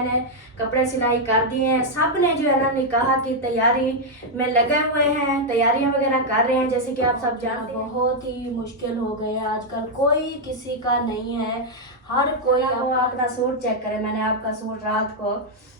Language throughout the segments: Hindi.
मैंने कपड़े सिलाई कर दिए हैं। सब ने जो है ना निकाह की तैयारी में लगे हुए हैं, तैयारियां वगैरह कर रहे हैं। जैसे कि आप सब जानते हैं बहुत ही मुश्किल हो गए हैं आजकल, कोई किसी का नहीं है, हर कोई अपना सूट चेक करे। मैंने आपका सूट रात को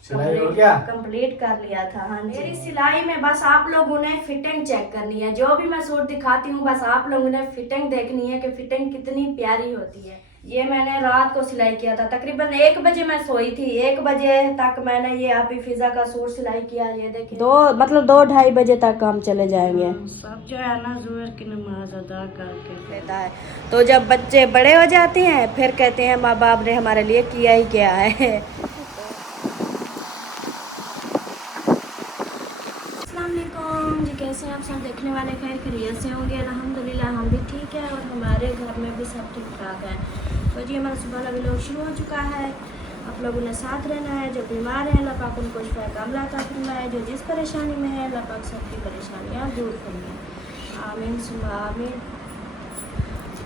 कंप्लीट कर लिया था। हाँ, मेरी सिलाई में बस आप लोगों ने फिटिंग चेक करनी है। जो भी मैं सूट दिखाती हूँ बस आप लोगों ने फिटिंग देखनी है कि फिटिंग कितनी प्यारी होती है। ये मैंने रात को सिलाई किया था, तकरीबन 1 बजे मैं सोई थी। 1 बजे तक मैंने ये आप फिजा का सूट सिलाई किया। ये देखिए 2-2:30 बजे तक हम चले जाएंगे। सब जो है ना जोहर की नमाज अदा करके लेता है। तो जब बच्चे बड़े हो जाते हैं फिर कहते हैं माँ बाप ने हमारे लिए किया ही क्या है। अस्सलामुअलैकुम जी, कैसे हैं आप सब? देखने वाले खैर खैरियत से होंगे। अल्हम्दुलिल्लाह हम भी ठीक है और हमारे घर में भी सब ठीक ठाक है। तो जी हमारा सुबह का व्लॉग शुरू हो चुका है। आप लोगों ने साथ रहना है। जो बीमार हैं अल्लाह पाक उनको शिफा कामिला अता फरमाए। जो जिस परेशानी में है अल्लाह पाक सबकी परेशानियाँ दूर फरमाए, आमीन सुम्मा आमीन।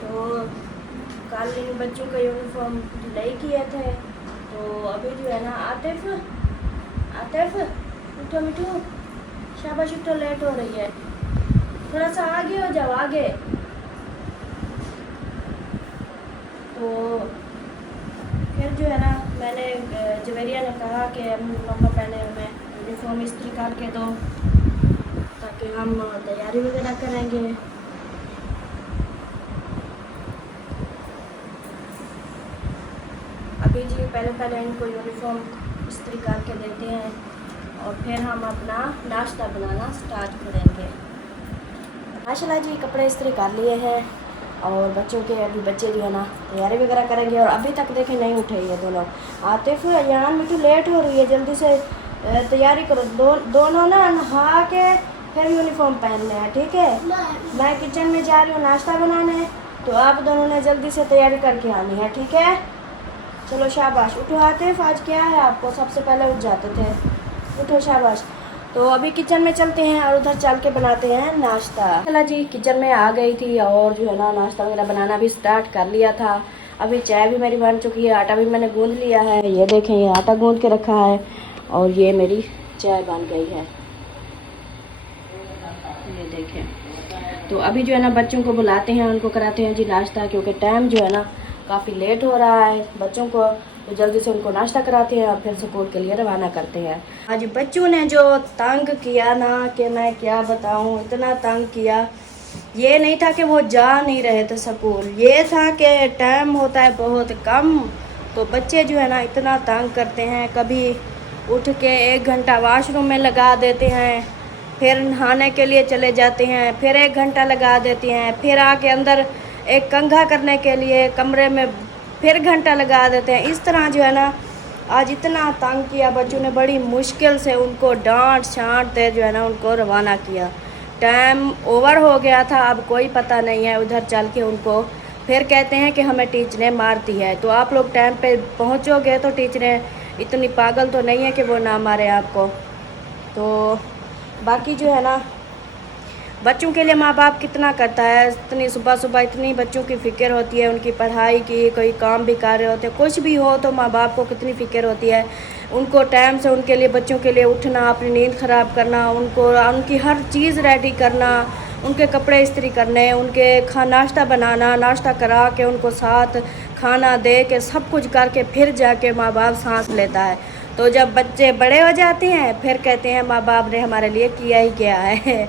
तो कल इन बच्चों का यूनिफॉर्म धुलाई किए थे, तो अभी जो है ना आतिफ उठो मिठू, शाबाश उठो, लेट हो रही है, थोड़ा सा आगे हो जाओ आगे। तो फिर जो है ना मैंने जवेरिया ने कहा कि मम्मा पहले हमें यूनिफॉर्म इस्त्री करके दो ताकि हम तैयारी वगैरह करेंगे। अभी जी पहले इनको यूनिफॉर्म इस्त्री करके देते हैं और फिर हम अपना नाश्ता बनाना स्टार्ट करेंगे। माशाल्लाह जी कपड़े इस्त्री कर लिए हैं और बच्चों के अभी बच्चे जो है ना तैयारी वगैरह करेंगे। और अभी तक देखें नहीं उठे ये दोनों। आतिफ यान मिठू लेट हो रही है, जल्दी से तैयारी करो। दोनों ना नहा के फिर यूनिफॉर्म पहनने हैं, ठीक है? मैं किचन में जा रही हूँ नाश्ता बनाने, तो आप दोनों ने जल्दी से तैयारी करके आनी है, ठीक है? चलो शाबाश उठो आतिफ, आज क्या है आपको? सबसे पहले उठ जाते थे, उठो शाबाश। तो अभी किचन में चलते हैं और उधर चल के बनाते हैं नाश्ता। चला जी किचन में आ गई थी और जो है ना नाश्ता वगैरह बनाना भी स्टार्ट कर लिया था। अभी चाय भी मेरी बन चुकी है, आटा भी मैंने गूंद लिया है। ये देखें ये आटा गूंद के रखा है और ये मेरी चाय बन गई है, ये देखें। तो अभी जो है ना बच्चों को बुलाते हैं, उनको कराते हैं जी नाश्ता, क्योंकि टाइम जो है ना काफ़ी लेट हो रहा है बच्चों को। तो जल्दी से उनको नाश्ता कराते हैं और फिर स्कूल के लिए रवाना करते हैं। आज बच्चों ने जो तंग किया ना कि मैं क्या बताऊं, इतना तंग किया। ये नहीं था कि वो जा नहीं रहे थे स्कूल, ये था कि टाइम होता है बहुत कम, तो बच्चे जो है ना इतना तंग करते हैं। कभी उठ के 1 घंटा वाशरूम में लगा देते हैं, फिर नहाने के लिए चले जाते हैं, फिर 1 घंटा लगा देते हैं, फिर आके अंदर एक कंघा करने के लिए कमरे में फिर घंटा लगा देते हैं। इस तरह जो है ना आज इतना तंग किया बच्चों ने, बड़ी मुश्किल से उनको डांट छांटते जो है ना उनको रवाना किया। टाइम ओवर हो गया था, अब कोई पता नहीं है। उधर चल के उनको फिर कहते हैं कि हमें टीचरें मारती है। तो आप लोग टाइम पे पहुंचोगे तो टीचरें इतनी पागल तो नहीं है कि वो ना मारे आपको। तो बाकी जो है ना बच्चों के लिए माँ बाप कितना करता है, इतनी सुबह सुबह इतनी बच्चों की फ़िक्र होती है, उनकी पढ़ाई की, कोई काम भी कर रहे होते हैं, कुछ भी हो तो माँ बाप को कितनी फ़िक्र होती है। उनको टाइम से उनके लिए बच्चों के लिए उठना, अपनी नींद ख़राब करना, उनकी हर चीज़ रेडी करना, उनके कपड़े इस्त्री करने, उनके नाश्ता बनाना, नाश्ता करा के उनको साथ खाना दे के सब कुछ करके फिर जाके माँ बाप सांस लेता है। तो जब बच्चे बड़े हो जाते हैं फिर कहते हैं माँ बाप ने हमारे लिए किया ही क्या है।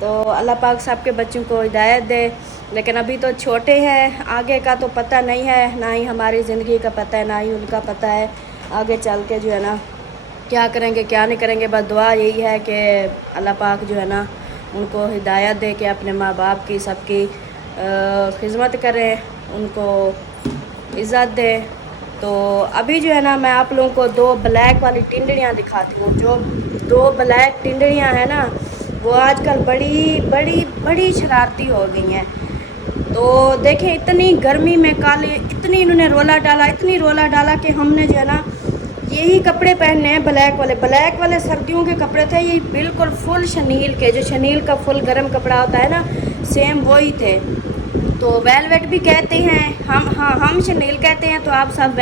तो अल्लाह पाक सबके बच्चों को हिदायत दे, लेकिन अभी तो छोटे हैं, आगे का तो पता नहीं है, ना ही हमारी ज़िंदगी का पता है ना ही उनका पता है। आगे चल के जो है ना क्या करेंगे क्या नहीं करेंगे, बस दुआ यही है कि अल्लाह पाक जो है ना उनको हिदायत दे के अपने माँ बाप की सबकी खिदमत करें, उनको इज़्ज़त दे। तो अभी जो है ना मैं आप लोगों को 2 ब्लैक वाली टिंडड़ियाँ दिखाती हूँ। जो 2 ब्लैक टिंडड़ियाँ हैं ना वो आजकल बड़ी शरारती हो गई हैं। तो देखें इतनी गर्मी में काले इतनी इन्होंने इतनी रोला डाला कि हमने जो है ना यही कपड़े पहनने हैं ब्लैक वाले सर्दियों के कपड़े थे। ये बिल्कुल फुल शनील के, जो शनील का फुल गर्म कपड़ा होता है ना सेम वही थे। तो वेलवेट भी कहते हैं हम, हाँ हम शनील कहते हैं, तो आप सब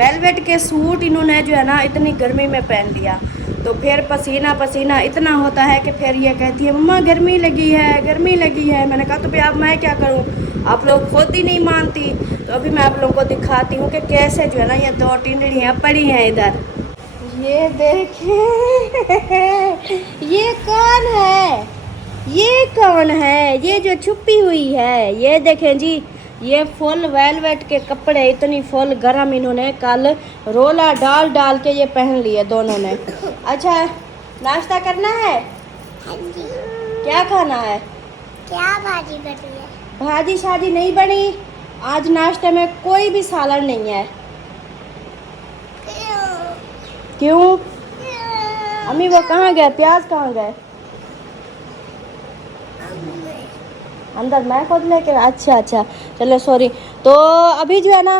वेलवेट के सूट इन्होंने जो है ना इतनी गर्मी में पहन लिया, तो फिर पसीना पसीना इतना होता है कि फिर ये कहती है मम्मा गर्मी लगी है, गर्मी लगी है। मैंने कहा तो भाई अब मैं क्या करूं, आप लोग खुद ही नहीं मानती। तो अभी मैं आप लोगों को दिखाती हूँ कि कैसे जो है ना ये 2 टिंडड़ियाँ पड़ी हैं इधर। ये देखिए ये कौन है, ये कौन है, ये जो छुपी हुई है। ये देखें जी, ये फुल वेलवेट के कपड़े इतनी फुल गरम इन्होंने कल रोला डाल डाल के ये पहन लिए दोनों ने। अच्छा नाश्ता करना है? हाँ जी। क्या खाना है? क्या भाजी बनी है? भाजी शादी नहीं बनी आज, नाश्ते में कोई भी सालन नहीं है। क्यों? अम्मी वो कहाँ गए, प्याज कहाँ गए? अंदर मैं खुद लेकर, अच्छा अच्छा चलो सॉरी। तो अभी जो है ना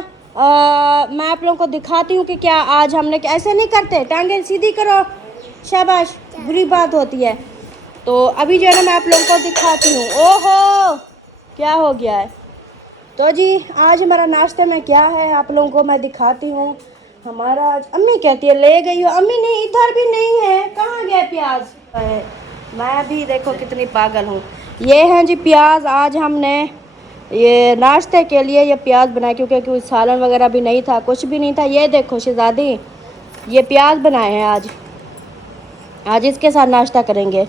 मैं आप लोगों को दिखाती हूँ कि क्या आज हमने, ऐसे नहीं करते, टांगे सीधी करो, शाबाश, बुरी बात होती है। तो अभी जो है ना मैं आप लोगों को दिखाती हूँ। ओहो क्या हो गया है। तो जी आज हमारा नाश्ते में क्या है आप लोगों को मैं दिखाती हूँ। हमारा आज, अम्मी कहती है ले गई हो, अम्मी नहीं इधर भी नहीं है, कहाँ गया प्याज? मैं भी देखो कितनी पागल हूँ। ये हैं जी प्याज, आज हमने ये नाश्ते के लिए ये प्याज बनाए क्योंकि कोई सालन वगैरह भी नहीं था, कुछ भी नहीं था। ये देखो शहजादी, ये प्याज बनाए हैं आज इसके साथ नाश्ता करेंगे।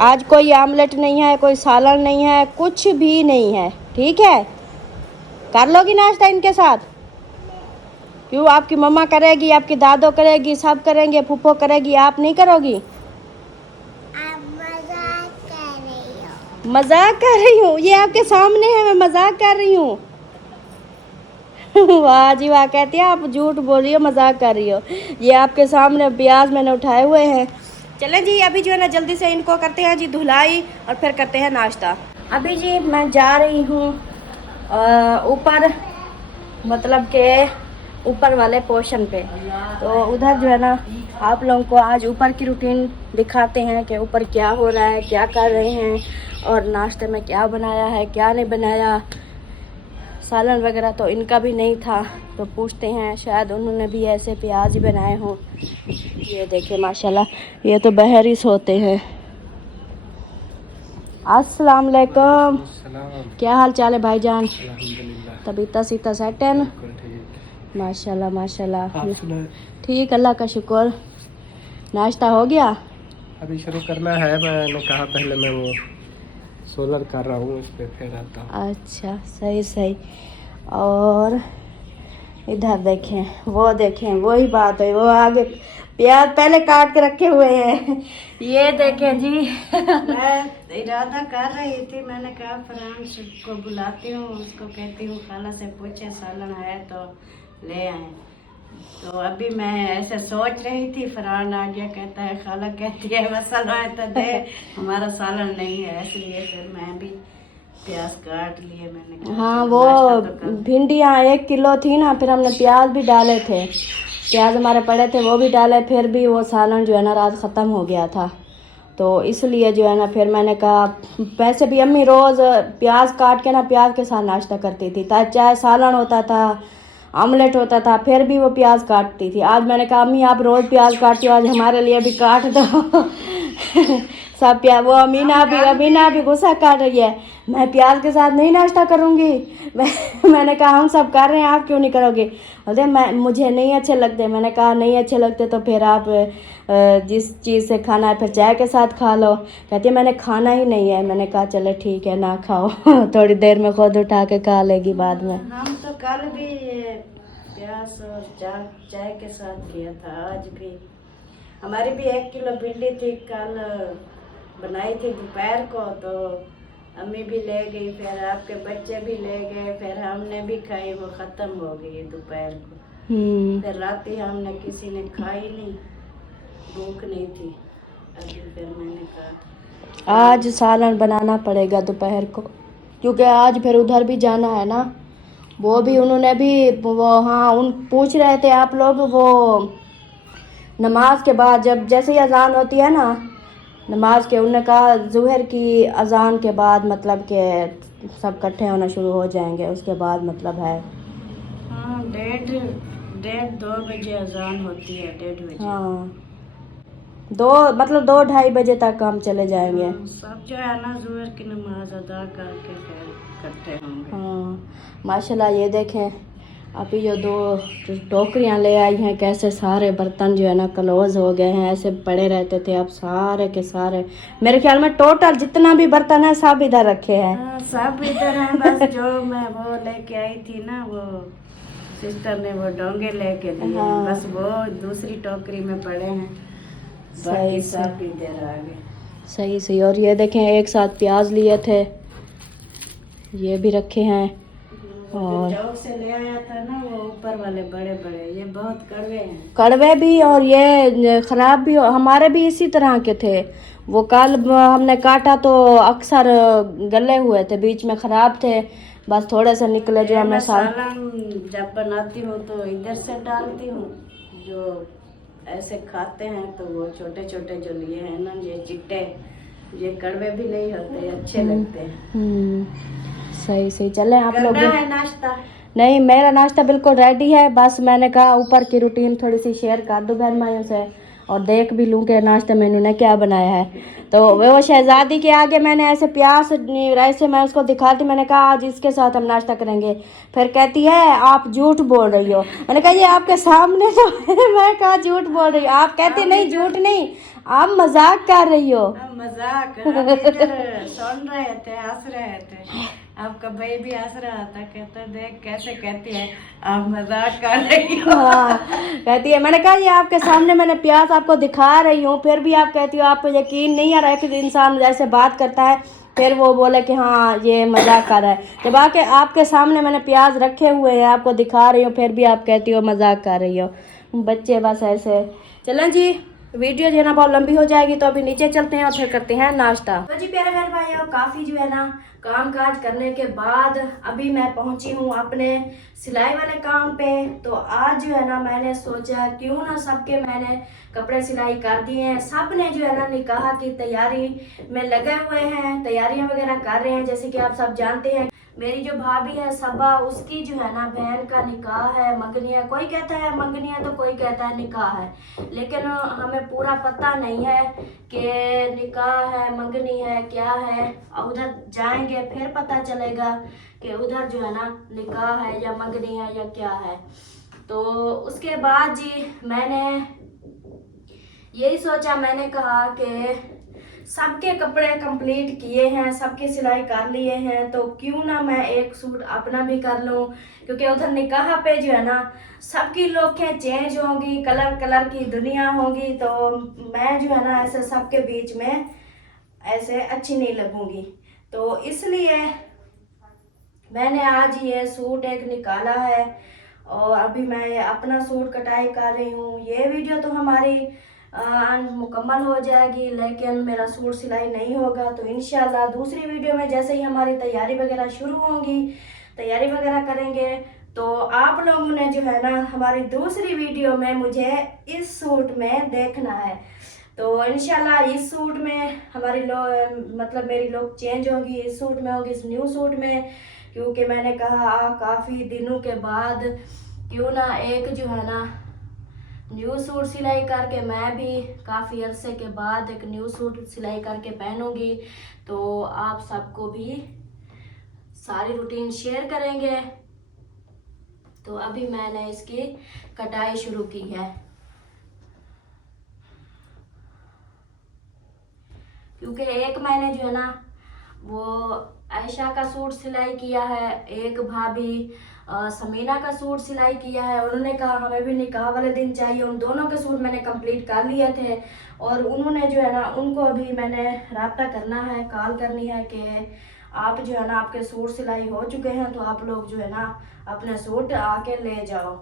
आज कोई आमलेट नहीं है, कोई सालन नहीं है, कुछ भी नहीं है, ठीक है? कर लोगी नाश्ता इनके साथ? क्यों, आपकी मम्मा करेगी, आपकी दादो करेगी, सब करेंगे, फूफो करेगी, आप नहीं करोगी? आप मजाक कर रही हो। मजाक कर रही हूँ, ये आपके सामने है, मैं मजाक कर रही हूँ। वाह जी वाह, कहती है आप झूठ बोल रही हो, मजाक कर रही हो। ये आपके सामने प्याज मैंने उठाए हुए हैं। चलें जी अभी जो है ना जल्दी से इनको करते हैं जी धुलाई और फिर करते हैं नाश्ता। अभी जी मैं जा रही हूँ ऊपर, मतलब के ऊपर वाले पोर्शन पे। तो उधर जो है ना आप लोगों को आज ऊपर की रूटीन दिखाते हैं कि ऊपर क्या हो रहा है, क्या कर रहे हैं, और नाश्ते में क्या बनाया है, क्या नहीं बनाया। सालन वगैरह तो इनका भी नहीं था, तो पूछते हैं, शायद उन्होंने भी ऐसे प्याज ही बनाए हों। ये देखिए माशाल्लाह, ये तो बहर ही सोते हैं। अस्सलाम वालेकुम, क्या हाल चाल है भाईजान? तबीयत सीता सेट है ना? माशाल्लाह माशाल्लाह, ठीक, अल्लाह का शुक्र। नाश्ता हो गया? अभी शुरू करना है, मैंने कहा पहले मैं वो सोलर कर रहा हूँ, उस पर फिर आता हूँ। अच्छा सही सही। और इधर देखें, वो देखें, वही बात है, वो आगे प्याज पहले काट के रखे हुए हैं। ये देखें जी मैं इरादा कर रही थी, मैंने कहा फरहान को बुलाती हूँ, उसको कहती हूँ खाला से पूछे सालन है तो ले आए। तो अभी मैं ऐसे सोच रही थी, फरहान आ गया, कहता है खाला कहती है मसाला है तो दे, हमारा सालन नहीं है, इसलिए फिर मैं भी प्याज काट लिए। मैंने कहा हाँ चलो वो नाश्ता तो कर। भिंडियाँ 1 किलो थी ना, फिर हमने प्याज भी डाले थे, प्याज हमारे पड़े थे वो भी डाले, फिर भी वो सालन जो है ना रात ख़त्म हो गया था। तो इसलिए जो है ना फिर मैंने कहा, वैसे भी अम्मी रोज़ प्याज काट के ना प्याज के साथ नाश्ता करती थी, चाहे सालन होता था, आमलेट होता था, फिर भी वो प्याज काटती थी। आज मैंने कहा अम्मी आप रोज़ प्याज काटती हो, आज हमारे लिए भी काट दो। सब प्याज, वो अमीना भी गुस्सा काट रही है, मैं प्याज के साथ नहीं नाश्ता करूँगी। मैंने कहा हम सब कर रहे हैं, आप क्यों नहीं करोगे? बोलते मुझे नहीं अच्छे लगते। मैंने कहा नहीं अच्छे लगते तो फिर आप जिस चीज़ से खाना है फिर चाय के साथ खा लो। कहती है मैंने खाना ही नहीं है। मैंने कहा चलो ठीक है ना खाओ। थोड़ी देर में खुद उठा के खा लेगी बाद में। हम तो कल भी प्याज और चाय के साथ किया था, आज भी हमारी भी 1 किलो भिंडी थी, कल बनाई थी दोपहर को, तो अम्मी भी ले गई, फिर आपके बच्चे भी ले गए, फिर हमने भी खाई, वो ख़त्म हो गई दोपहर को। फिर राती हमने किसी ने खाई नहीं, भूख नहीं थी। अभी फिर मैंने कहा आज सालन बनाना पड़ेगा दोपहर को, क्योंकि आज फिर उधर भी जाना है ना। वो भी उन्होंने भी वो, हाँ उन पूछ रहे थे आप लोग, वो नमाज के बाद जब जैसे ही अजान होती है ना नमाज के, उन्होंने कहा ज़ुहर की अजान के बाद मतलब के सब इकट्ठे होना शुरू हो जाएंगे, उसके बाद मतलब है। हाँ 1:30 1:30-2 बजे अजान होती है, 1:30 बजे। हाँ, 2 ढाई बजे तक हम चले जाएंगे। सब जो है ना ज़ोहर की नमाज अदा करके फिर करते होंगे। हाँ माशाल्लाह, ये देखें अभी जो 2 टोकरियां ले आई हैं, कैसे सारे बर्तन जो है ना क्लोज हो गए हैं, ऐसे पड़े रहते थे, अब सारे के सारे मेरे ख्याल में टोटल जितना भी बर्तन है सब इधर रखे हैं। हाँ, सब इधर हैं, बस जो मैं वो लेके आई थी ना, वो सिस्टर ने वो डोंगे लेके दिए हैं, हाँ। बस वो दूसरी टोकरी में पड़े हैं, बाकी सब इधर आ गए। सही सही। और ये देखें एक साथ प्याज लिए थे, ये भी रखे हैं। और चौक से ले आया था ना वो ऊपर वाले बड़े बड़े, ये बहुत कड़वे हैं। कड़वे भी और ये ख़राब भी, हमारे भी इसी तरह के थे। वो कल हमने काटा तो अक्सर गले हुए थे, बीच में ख़राब थे, बस थोड़े से निकले जो हमने सालन जब बनाती हूँ तो इधर से डालती हूँ, जो ऐसे खाते हैं तो वो छोटे छोटे जो लिए हैं ना, ये चिट्टे, ये कड़वे भी नहीं होते, अच्छे लगते हैं। सही सही। चलें आप लोग करना है नाश्ता? नहीं, मेरा नाश्ता बिल्कुल रेडी है, बस मैंने कहा ऊपर की रूटीन थोड़ी सी शेयर कर दूं बहन भाइयों से और देख भी लूं कि नाश्ते में इन्होंने क्या बनाया है। तो वो शहजादी के आगे मैंने ऐसे प्याज ऐसे मैं उसको दिखाती, मैंने कहा आज इसके साथ हम नाश्ता करेंगे। फिर कहती है आप झूठ बोल रही हो। मैंने कहा ये आपके सामने तो है। मैं कहा झूठ बोल रही हो, आप कहती नहीं झूठ नहीं, आप मजाक कर रही हो। मजाक इधर सुन रहे थे, हंस रहे थे, आपका भाई भी हंस रहा था, कहता देख कैसे कहती है आप मजाक कर रही हो। हाँ कहती है, मैंने कहा ये आपके सामने मैंने प्याज आपको दिखा रही हूँ, फिर भी आप कहती हो आपको यकीन नहीं आ रहा है कि इंसान जैसे बात करता है फिर वो बोले कि हाँ ये मजाक कर रहा है, जब आके आपके सामने मैंने प्याज रखे हुए हैं आपको दिखा रही हूँ फिर भी आप कहती हो मजाक कर रही हो। बच्चे बस ऐसे। चलें जी, वीडियो जो है ना बहुत लंबी हो जाएगी, तो अभी नीचे चलते हैं और फिर करते हैं नाश्ता। तो जी प्यारे बहन भाइयों, काफ़ी जो है ना काम काज करने के बाद अभी मैं पहुंची हूं अपने सिलाई वाले काम पे। तो आज जो है ना मैंने सोचा क्यों ना सबके मैंने कपड़े सिलाई कर दिए हैं, सब ने जो है ना निकाह की तैयारी में लगे हुए हैं, तैयारियां वगैरह कर रहे हैं। जैसे कि आप सब जानते हैं मेरी जो भाभी है सबा, उसकी जो है ना बहन का निकाह है, मंगनी है, कोई कहता है मंगनी है तो कोई कहता है निकाह है, लेकिन हमें पूरा पता नहीं है कि निकाह है मंगनी है क्या है। उधर जाएंगे फिर पता चलेगा कि उधर जो है ना निकाह है या मंगनी है या क्या है। तो उसके बाद जी मैंने यही सोचा, मैंने कहा कि सबके कपड़े कंप्लीट किए हैं, सबकी सिलाई कर लिए हैं, तो क्यों ना मैं एक सूट अपना भी कर लूं, क्योंकि उधर निकाह पे जो है ना सबकी लुकें चेंज होंगी, कलर कलर की दुनिया होगी, तो मैं जो है ना ऐसे सबके बीच में ऐसे अच्छी नहीं लगूंगी। तो इसलिए मैंने आज ये सूट एक निकाला है और अभी मैं अपना सूट कटाई कर रही हूँ। ये वीडियो तो हमारी मुकम्मल हो जाएगी, लेकिन मेरा सूट सिलाई नहीं होगा। तो इंशाल्लाह दूसरी वीडियो में जैसे ही हमारी तैयारी वगैरह शुरू होंगी, तैयारी वगैरह करेंगे, तो आप लोगों ने जो है ना हमारी दूसरी वीडियो में मुझे इस सूट में देखना है। तो इंशाल्लाह इस सूट में हमारी मतलब मेरी लुक चेंज होगी, इस सूट में होगी, इस न्यू सूट में, क्योंकि मैंने कहा काफ़ी दिनों के बाद क्यों ना एक जो है ना न्यू सूट सिलाई करके, मैं भी काफ़ी अरसे के बाद एक न्यू सूट सिलाई करके पहनूंगी, तो आप सबको भी सारी रूटीन शेयर करेंगे। तो अभी मैंने इसकी कटाई शुरू की है, क्योंकि एक मैंने जो है ना वो आयशा का सूट सिलाई किया है, एक भाभी समीना का सूट सिलाई किया है। उन्होंने कहा हमें भी निकाह वाले दिन चाहिए, उन दोनों के सूट मैंने कंप्लीट कर लिए थे और उन्होंने जो है ना उनको अभी मैंने राब्ता करना है, कॉल करनी है कि आप जो है ना आपके सूट सिलाई हो चुके हैं, तो आप लोग जो है ना अपने सूट आके ले जाओ।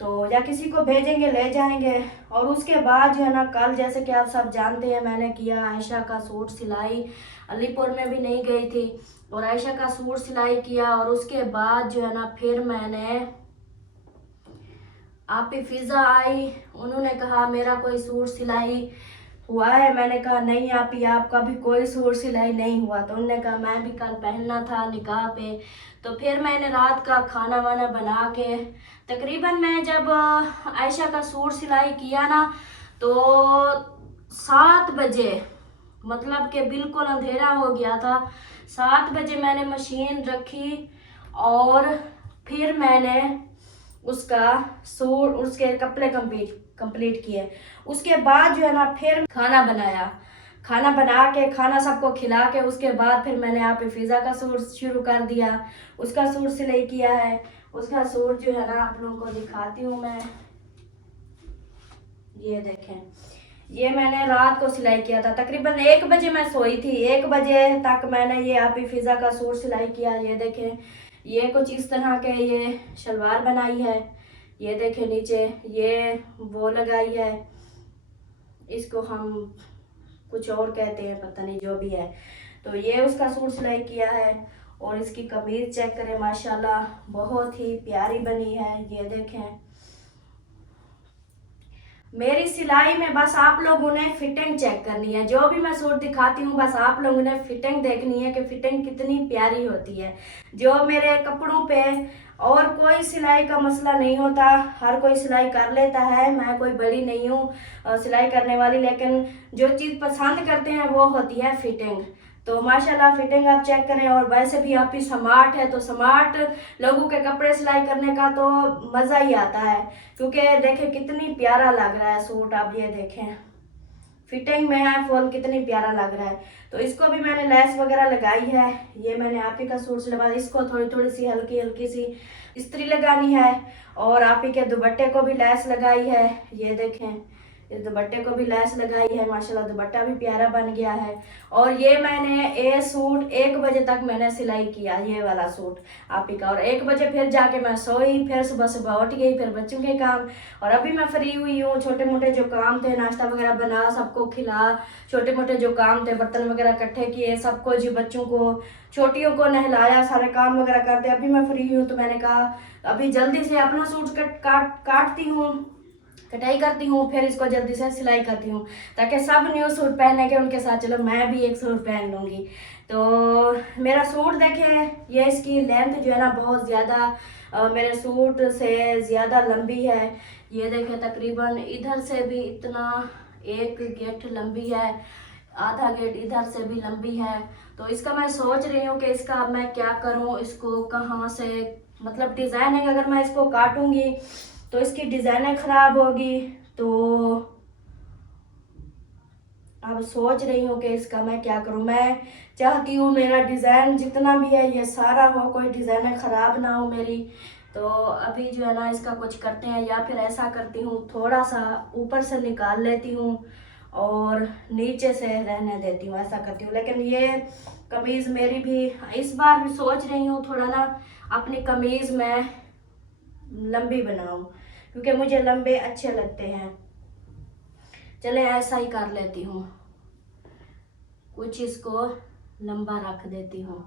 तो या किसी को भेजेंगे ले जाएंगे। और उसके बाद जो है ना कल जैसे कि आप सब जानते हैं मैंने किया आयशा का सूट सिलाई, अलीपुर में भी नहीं गई थी और आयशा का सूट सिलाई किया। और उसके बाद जो है ना फिर मैंने आप ही फिज़ा आई, उन्होंने कहा मेरा कोई सूट सिलाई हुआ है? मैंने कहा नहीं आप ही, आपका भी कोई सूट सिलाई नहीं हुआ। तो उन्होंने कहा मैं भी कल पहनना था निकाह पे। तो फिर मैंने रात का खाना वाना बना के, तकरीबन मैं जब आयशा का सूट सिलाई किया ना, तो 7 बजे, मतलब कि बिल्कुल अंधेरा हो गया था। 7 बजे मैंने मशीन रखी और फिर मैंने उसका सूट, उसके कपड़े कंप्लीट किए। उसके बाद जो है ना फिर खाना बनाया, खाना बना के, खाना सबको खिला के, उसके बाद फिर मैंने यहाँ पे फिज़ा का सूट शुरू कर दिया। उसका सूट सिलाई किया है। उसका सूट जो है ना आप लोगों को दिखाती हूँ मैं, ये देखें, ये मैंने रात को सिलाई किया था। तकरीबन 1 बजे मैं सोई थी, 1 बजे तक मैंने ये आप फिज़ा का सूट सिलाई किया। ये देखें, ये कुछ इस तरह के ये शलवार बनाई है। ये देखें नीचे ये वो लगाई है, इसको हम कुछ और कहते हैं, पता नहीं, जो भी है। तो ये उसका सूट सिलाई किया है। और इसकी कमीज चेक करें, माशाल्लाह बहुत ही प्यारी बनी है। ये देखें, मेरी सिलाई में बस आप लोगों ने फिटिंग चेक करनी है। जो भी मैं सूट दिखाती हूँ बस आप लोगों ने फिटिंग देखनी है कि फिटिंग कितनी प्यारी होती है। जो मेरे कपड़ों पे और कोई सिलाई का मसला नहीं होता, हर कोई सिलाई कर लेता है। मैं कोई बड़ी नहीं हूँ सिलाई करने वाली, लेकिन जो चीज़ पसंद करते हैं वो होती है फिटिंग। तो माशाल्लाह फिटिंग आप चेक करें। और वैसे भी आप ही स्मार्ट है, तो स्मार्ट लोगों के कपड़े सिलाई करने का तो मज़ा ही आता है, क्योंकि देखें कितनी प्यारा लग रहा है सूट। आप ये देखें फिटिंग में है फुल, कितनी प्यारा लग रहा है। तो इसको भी मैंने लेस वगैरह लगाई है। ये मैंने आप ही का सूट सिलवा, इसको थोड़ी थोड़ी सी हल्की हल्की सी इस्त्री लगानी है। और आप ही के दुपट्टे को भी लेस लगाई है। ये देखें, इस दुपट्टे को भी लेस लगाई है। माशाल्लाह दुपट्टा भी प्यारा बन गया है। और ये मैंने ये सूट 1 बजे तक मैंने सिलाई किया, ये वाला सूट आप ही का। और 1 बजे फिर जाके मैं सोई, फिर सुबह सुबह उठ गई, फिर बच्चों के काम। और अभी मैं फ्री हुई हूँ। छोटे मोटे जो काम थे, नाश्ता वगैरह बना, सबको खिला, छोटे मोटे जो काम थे, बर्तन वगैरह इकट्ठे किए, सबको जी बच्चों को, छोटियों को नहलाया, सारे काम वगैरह करते अभी मैं फ्री हूँ। तो मैंने कहा अभी जल्दी से अपना सूट काटती हूँ, कटाई करती हूँ, फिर इसको जल्दी से सिलाई करती हूँ, ताकि सब न्यू सूट पहने के उनके साथ चलो मैं भी एक सूट पहन लूँगी। तो मेरा सूट देखें, ये इसकी लेंथ जो है ना बहुत ज़्यादा मेरे सूट से ज़्यादा लंबी है। ये देखें तकरीबन इधर से भी इतना 1 गेट लंबी है, आधा गेट इधर से भी लंबी है। तो इसका मैं सोच रही हूँ कि इसका मैं क्या करूँ, इसको कहाँ से, मतलब डिज़ाइन है कि अगर मैं इसको काटूँगी तो इसकी डिज़ाइनें ख़राब होगी। तो अब सोच रही हूँ कि इसका मैं क्या करूँ। मैं चाहती हूँ मेरा डिज़ाइन जितना भी है ये सारा हो, कोई डिज़ाइनें ख़राब ना हो मेरी। तो अभी जो है ना इसका कुछ करते हैं, या फिर ऐसा करती हूँ थोड़ा सा ऊपर से निकाल लेती हूँ और नीचे से रहने देती हूँ, ऐसा करती हूँ। लेकिन ये कमीज़ मेरी भी इस बार भी सोच रही हूँ थोड़ा ना अपनी कमीज़ में लंबी बनाऊं, क्योंकि मुझे लंबे अच्छे लगते हैं। चले ऐसा ही कर लेती हूँ, कुछ इसको लंबा रख देती हूँ।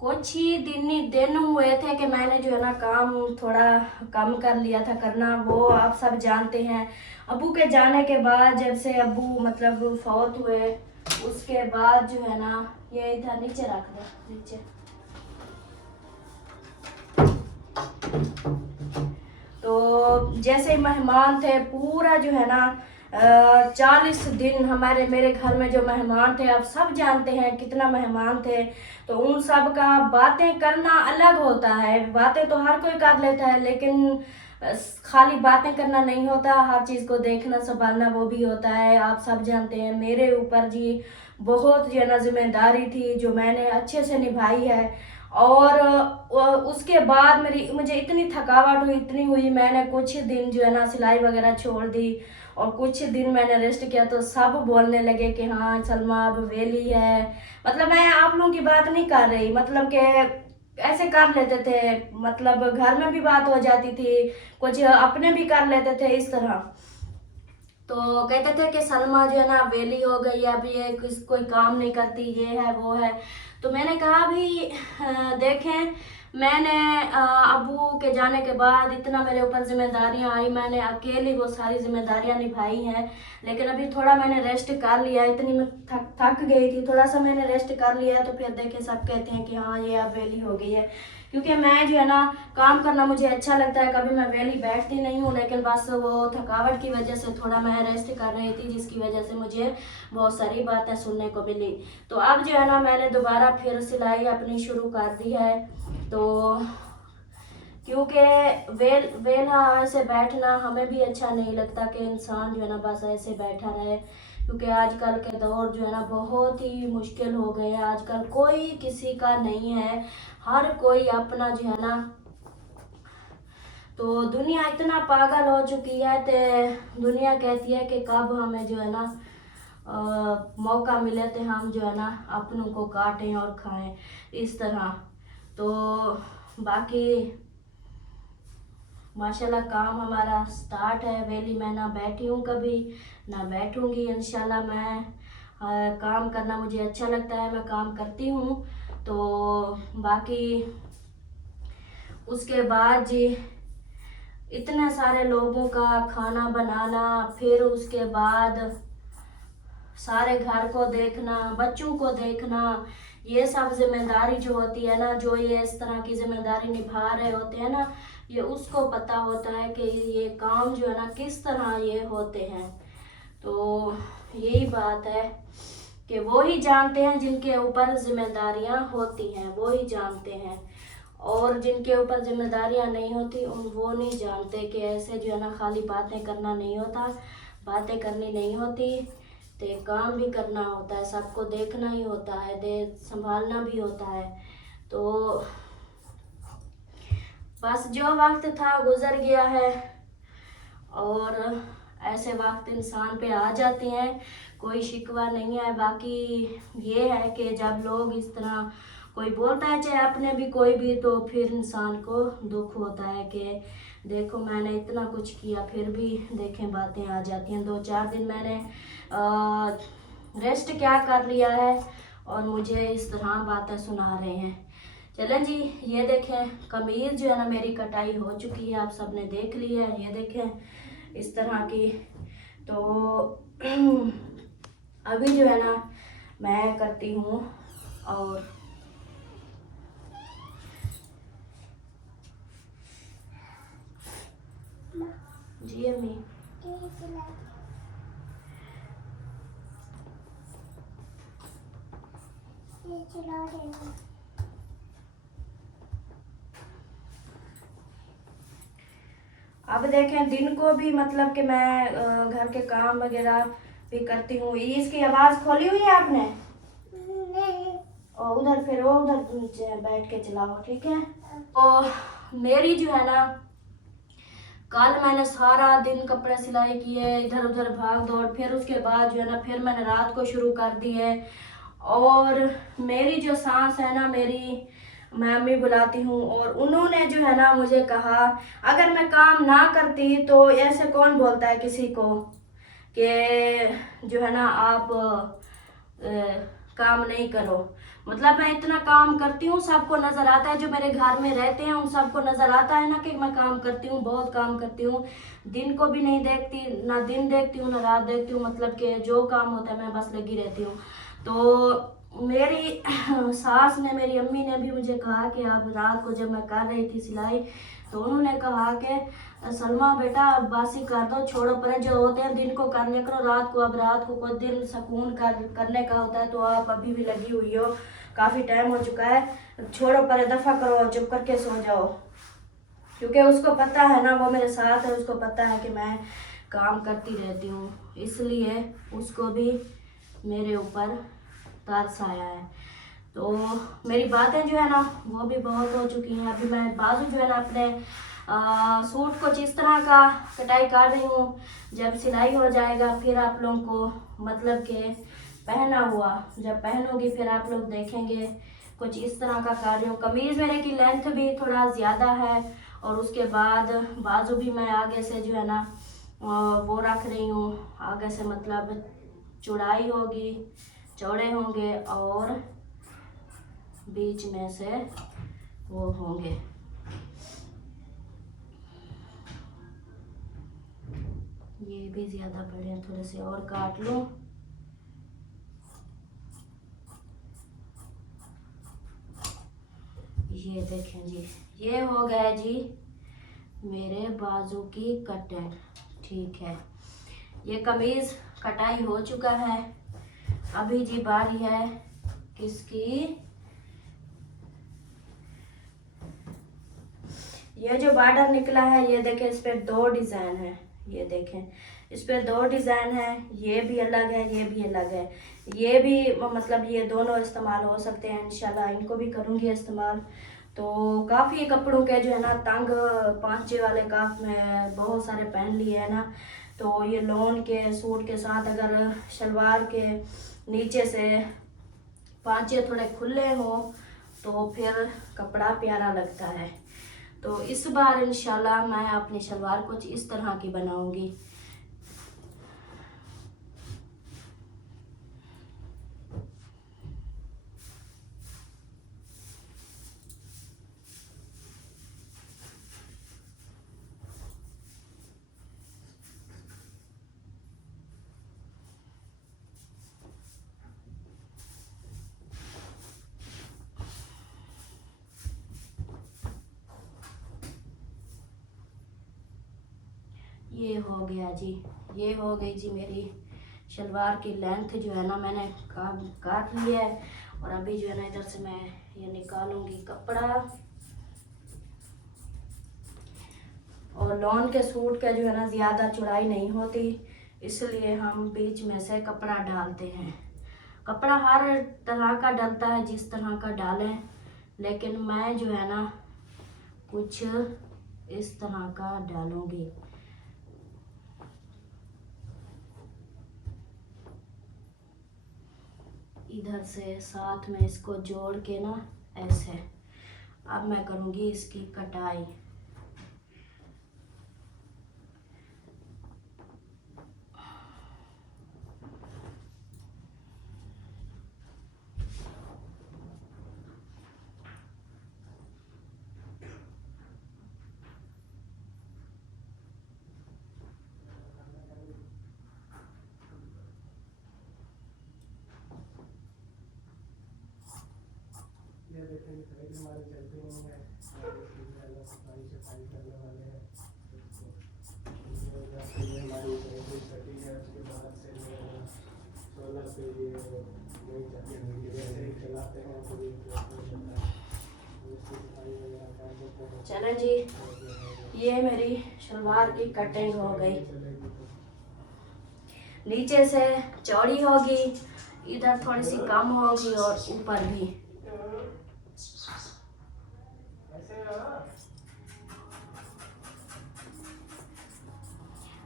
कुछ ही दिन हुए थे कि मैंने जो है ना काम थोड़ा कम कर लिया था करना, वो आप सब जानते हैं। अबू के जाने के बाद, जब से अबू मतलब फौत हुए उसके बाद जो है ना, ये इधर नीचे रख दे, नीचे। तो जैसे मेहमान थे पूरा जो है ना 40 दिन हमारे मेरे घर में जो मेहमान थे, अब सब जानते हैं कितना मेहमान थे। तो उन सब का बातें करना अलग होता है। बातें तो हर कोई कर लेता है, लेकिन खाली बातें करना नहीं होता, हर चीज़ को देखना संभालना वो भी होता है। आप सब जानते हैं मेरे ऊपर जी बहुत जो है ना जिम्मेदारी थी, जो मैंने अच्छे से निभाई है। और उसके बाद मुझे इतनी थकावट हुई, इतनी हुई, मैंने कुछ दिन जो है ना सिलाई वगैरह छोड़ दी और कुछ दिन मैंने रेस्ट किया। तो सब बोलने लगे कि हाँ सलमा अब वेली है। मतलब मैं आप लोगों की बात नहीं कर रही, मतलब कि ऐसे कर लेते थे, मतलब घर में भी बात हो जाती थी, कुछ अपने भी कर लेते थे इस तरह। तो कहते थे कि सलमा जो है ना वेली हो गई है, अब ये कोई काम नहीं करती, ये है वो है। तो मैंने कहा भी देखें, मैंने अबू के जाने के बाद इतना मेरे ऊपर जिम्मेदारियां आई, मैंने अकेली वो सारी जिम्मेदारियां निभाई हैं। लेकिन अभी थोड़ा मैंने रेस्ट कर लिया, इतनी मैं थक गई थी, थोड़ा सा मैंने रेस्ट कर लिया। तो फिर देखे सब कहते हैं कि हाँ ये अब वेली हो गई है, क्योंकि मैं जो है ना काम करना मुझे अच्छा लगता है, कभी मैं वेली बैठती नहीं हूँ। लेकिन बस वो थकावट की वजह से थोड़ा मैं रेस्ट कर रही थी, जिसकी वजह से मुझे बहुत सारी बातें सुनने को मिली। तो अब जो है ना मैंने दोबारा फिर सिलाई अपनी शुरू कर दी है। तो क्योंकि वेला ऐसे बैठना हमें भी अच्छा नहीं लगता कि इंसान जो है ना बस ऐसे बैठा रहे, क्योंकि आजकल के दौर जो है ना बहुत ही मुश्किल हो गए हैं। आजकल कोई किसी का नहीं है, हर कोई अपना जो है ना, तो दुनिया इतना पागल हो चुकी है। तो दुनिया कहती है कि कब हमें जो है ना मौका मिले तो हम जो है ना अपनों को काटें और खाएं, इस तरह। तो बाकी माशाल्लाह काम हमारा स्टार्ट है। वेली मैं ना बैठी हूँ कभी, ना बैठूंगी इंशाल्लाह। मैं काम करना मुझे अच्छा लगता है, मैं काम करती हूँ। तो बाकी उसके बाद जी इतने सारे लोगों का खाना बनाना, फिर उसके बाद सारे घर को देखना, बच्चों को देखना, ये सब जिम्मेदारी जो होती है ना, जो ये इस तरह की जिम्मेदारी निभा रहे होते हैं ना, ये उसको पता होता है कि ये काम जो है ना किस तरह ये होते हैं। तो यही बात है कि वो ही जानते हैं जिनके ऊपर जिम्मेदारियां होती हैं, वो ही जानते हैं। और जिनके ऊपर जिम्मेदारियां नहीं होती वो नहीं जानते कि ऐसे जो है ना खाली बातें करना नहीं होता, बातें करनी नहीं होती, तो काम भी करना होता है, सबको देखना ही होता है, संभालना भी होता है। तो बस जो वक्त था गुजर गया है, और ऐसे वक्त इंसान पे आ जाते हैं, कोई शिकवा नहीं है। बाकी ये है कि जब लोग इस तरह कोई बोलता है, चाहे अपने भी कोई भी, तो फिर इंसान को दुख होता है कि देखो मैंने इतना कुछ किया, फिर भी देखें बातें आ जाती हैं। 2-4 दिन मैंने रेस्ट क्या कर लिया है और मुझे इस तरह बातें सुना रहे हैं। चलें जी, ये देखें कमीज जो है ना मेरी कटाई हो चुकी है, आप सबने देख ली है, ये देखें इस तरह की। तो अभी जो है ना मैं करती हूँ, और जी अम्मी अब देखें दिन को भी मतलब कि मैं घर के काम वगैरह भी करती हूँ। इसकी आवाज़ खोली हुई है आपने? और उधर फिर वो उधर बैठ के चलाओ, ठीक है। तो मेरी जो है ना कल मैंने सारा दिन कपड़े सिलाई किए, इधर उधर भाग दौड़, फिर उसके बाद जो है ना फिर मैंने रात को शुरू कर दी है। और मेरी जो सास है ना, मेरी मैं अम्मी बुलाती हूँ, और उन्होंने जो है ना मुझे कहा अगर मैं काम ना करती तो ऐसे कौन बोलता है किसी को कि जो है ना आप काम नहीं करो। मतलब मैं इतना काम करती हूँ, सबको नज़र आता है, जो मेरे घर में रहते हैं उन सबको नज़र आता है ना कि मैं काम करती हूँ, बहुत काम करती हूँ। दिन को भी नहीं देखती, ना दिन देखती हूँ ना रात देखती हूँ, मतलब कि जो काम होता है मैं बस लगी रहती हूँ। तो मेरी सास ने, मेरी अम्मी ने भी मुझे कहा कि अब रात को जब मैं कर रही थी सिलाई, तो उन्होंने कहा कि सलमा बेटा अब बासी कर दो, छोड़ो परे, जो होते हैं दिन को कर लिया करो, रात को अब रात को कोई दिन सुकून करने का होता है। तो आप अभी भी लगी हुई हो, काफ़ी टाइम हो चुका है, छोड़ो परे, दफ़ा करो, चुप करके सो जाओ। क्योंकि उसको पता है ना, वो मेरे साथ है, उसको पता है कि मैं काम करती रहती हूँ, इसलिए उसको भी मेरे ऊपर तरस आया है। तो मेरी बातें जो है ना वो भी बहुत हो चुकी हैं। अभी मैं बाजू जो है ना अपने सूट को जिस तरह का कटाई कर रही हूँ, जब सिलाई हो जाएगा फिर आप लोगों को मतलब कि पहना हुआ जब पहनूंगी फिर आप लोग देखेंगे कुछ इस तरह का कर रही हूँ। कमीज़ मेरे की लेंथ भी थोड़ा ज़्यादा है, और उसके बाद बाजू भी मैं आगे से जो है ना वो रख रही हूँ। आगे से मतलब चौड़ाई होगी, चौड़े होंगे और बीच में से वो होंगे। ये भी ज़्यादा बड़े हैं, थोड़े से और काट लूँ। ये देखें जी, ये हो गया जी मेरे बाजू की कटिंग। ठीक है, ये कमीज़ कटाई हो चुका है। अभी जी बारी है किसकी, ये जो बॉर्डर निकला है ये देखें, इस पर 2 डिज़ाइन है। ये देखें, इस पर 2 डिज़ाइन है, ये भी अलग है, ये भी अलग है। ये भी मतलब ये दोनों इस्तेमाल हो सकते हैं, इंशाल्लाह इनको भी करूँगी इस्तेमाल। तो काफ़ी कपड़ों के जो है ना तंग पांचे वाले काफ में बहुत सारे पहन लिए है ना, तो ये लॉन के सूट के साथ अगर शलवार के नीचे से पांचे थोड़े खुले हो तो फिर कपड़ा प्यारा लगता है। तो इस बार इंशाल्लाह मैं अपनी शलवार कुछ इस तरह की बनाऊंगी। ये हो गया जी, ये हो गई जी मेरी शलवार की लेंथ जो है ना मैंने काट लिया है। और अभी जो है ना इधर से मैं ये निकालूंगी कपड़ा। और लॉन के सूट का जो है ना ज़्यादा चौड़ाई नहीं होती, इसलिए हम बीच में से कपड़ा डालते हैं। कपड़ा हर तरह का डलता है, जिस तरह का डालें, लेकिन मैं जो है ना कुछ इस तरह का डालूंगी। इधर से साथ में इसको जोड़ के ना ऐसे। अब मैं करूँगी इसकी कटाई। ये देखेंगे खरीद हमारे चलते होंगे सफाई सफाई करने वाले हैं। ये हमारी छठी है, उसके बाद से सोलर पे ये नहीं चलते, वैसे ही चलाते हैं पूरी सफाई वगैरह कर देते हैं। चलो जी, ये मेरी शलवार की कटिंग हो गई। नीचे से चौड़ी होगी, इधर थोड़ी सी कम होगी और ऊपर भी।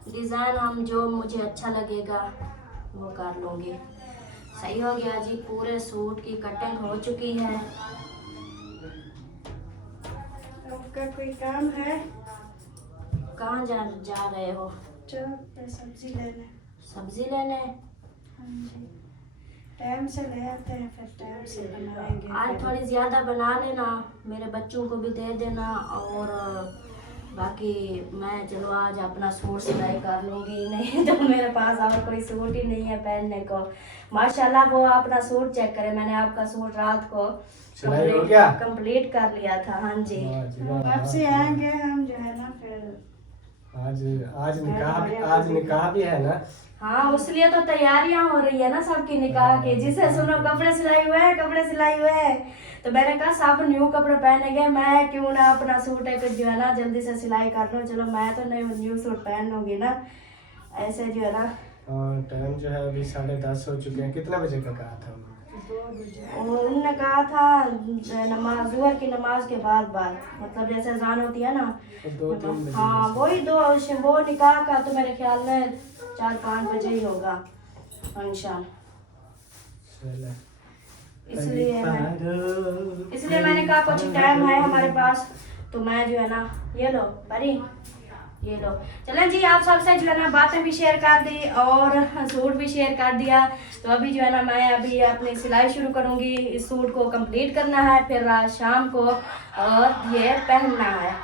डिज़ाइन हम जो मुझे अच्छा लगेगा वो कर लूँगी। सही हो गया जी, पूरे सूट की कटिंग हो चुकी है। आपका कोई काम है? कहाँ जा रहे हो? चलो सब्जी लेने। सब्जी लेने? हाँ जी, टाइम से ले आते हैं, फिर टाइम से बनाएंगे। आज थोड़ी ज़्यादा बना लेना, मेरे बच्चों को भी दे देना। और बाकी मैं चलो आज अपना सूट सिलाई कर लूँगी, नहीं तो मेरे पास और कोई सूट ही नहीं है पहनने को। माशाल्लाह वो अपना सूट चेक करें, मैंने आपका सूट रात को कंप्लीट कर लिया था। हाँ जी, अब से आएंगे हम जो है ना, फिर आज निकाह भी है ना। हाँ, इसलिए तो तैयारियां हो रही है ना सबकी निकाह की। जिसे सुनो कपड़े सिलाई हुए हैं, कपड़े सिलाई हुए हैं, तो मैंने कहा सब न्यू कपड़े पहनेंगे, मैं क्यों ना अपना सूट है कुछ जो है ना जल्दी से सिलाई कर लूँ। चलो मैं तो न्यू सूट पहन लूँगी ना, ऐसे जो है ना। टाइम जो है अभी 10:30 हो चुके हैं। कितने बजे का कहा था उन्होंने कहा था नमाज ज़ुहर की नमाज के बाद मतलब जैसे अज़ान होती है ना, मतलब हाँ वही वो निकाह का तो मेरे ख्याल में 4-5 बजे ही होगा फंक्शन। इसलिए मैंने कहा कुछ टाइम है हमारे पास, तो मैं जो है ना, ये लो परी, ये लो। चलें जी, आप सबसे जो है ना बातें भी शेयर कर दी और सूट भी शेयर कर दिया। तो अभी जो है ना मैं अभी अपनी सिलाई शुरू करूँगी। इस सूट को कंप्लीट करना है, फिर आज शाम को और ये पहनना है।